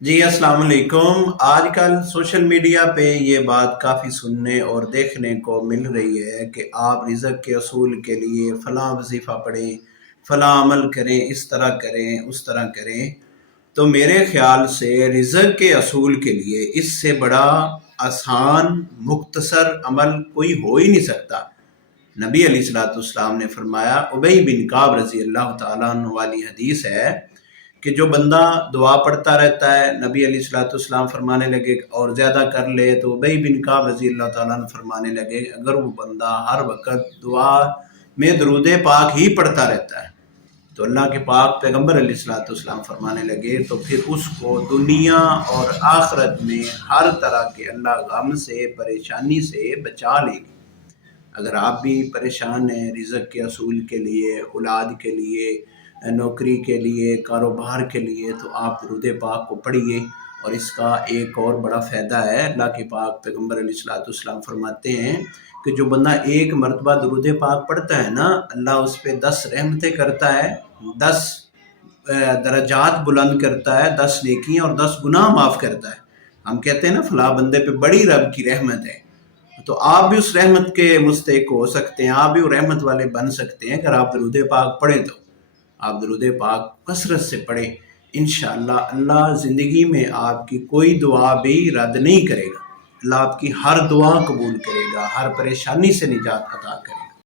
جی السلام علیکم۔ آج کل سوشل میڈیا پہ یہ بات کافی سننے اور دیکھنے کو مل رہی ہے کہ آپ رزق کے اصول کے لیے فلاں وظیفہ پڑھیں، فلاں عمل کریں، اس طرح کریں، اس طرح کریں۔ تو میرے خیال سے رزق کے اصول کے لیے اس سے بڑا آسان مختصر عمل کوئی ہو ہی نہیں سکتا۔ نبی علیہ الصلوۃ والسلام نے فرمایا، ابی بن کعب رضی اللہ تعالیٰ عنہ والی حدیث ہے کہ جو بندہ دعا پڑھتا رہتا ہے، نبی علیہ الصلوۃ والسلام فرمانے لگے اور زیادہ کر لے تو ابی بن کعب رضی اللہ تعالیٰ عنہ فرمانے لگے، اگر وہ بندہ ہر وقت دعا میں درود پاک ہی پڑھتا رہتا ہے تو اللہ کے پاک پیغمبر علیہ الصلوۃ والسلام فرمانے لگے تو پھر اس کو دنیا اور آخرت میں ہر طرح کے اللہ غم سے، پریشانی سے بچا لے گی۔ اگر آپ بھی پریشان ہیں رزق کے اصول کے لیے، اولاد کے لیے، نوکری کے لیے، کاروبار کے لیے، تو آپ درود پاک کو پڑھیے۔ اور اس کا ایک اور بڑا فائدہ ہے، اللہ کے پاک پیغمبر علیہ الصلوۃ والسلام فرماتے ہیں کہ جو بندہ ایک مرتبہ درود پاک پڑھتا ہے نا، اللہ اس پہ 10 رحمتیں کرتا ہے، 10 درجات بلند کرتا ہے، 10 نیکیاں اور 10 گناہ معاف کرتا ہے۔ ہم کہتے ہیں نا فلاں بندے پہ بڑی رب کی رحمت ہے، تو آپ بھی اس رحمت کے مستحق ہو سکتے ہیں، آپ بھی وہ رحمت والے بن سکتے ہیں اگر آپ درود پاک پڑھیں تو۔ آپ درود پاک کثرت سے پڑھیں، انشاءاللہ اللہ زندگی میں آپ کی کوئی دعا بھی رد نہیں کرے گا۔ اللہ آپ کی ہر دعا قبول کرے گا، ہر پریشانی سے نجات عطا کرے گا۔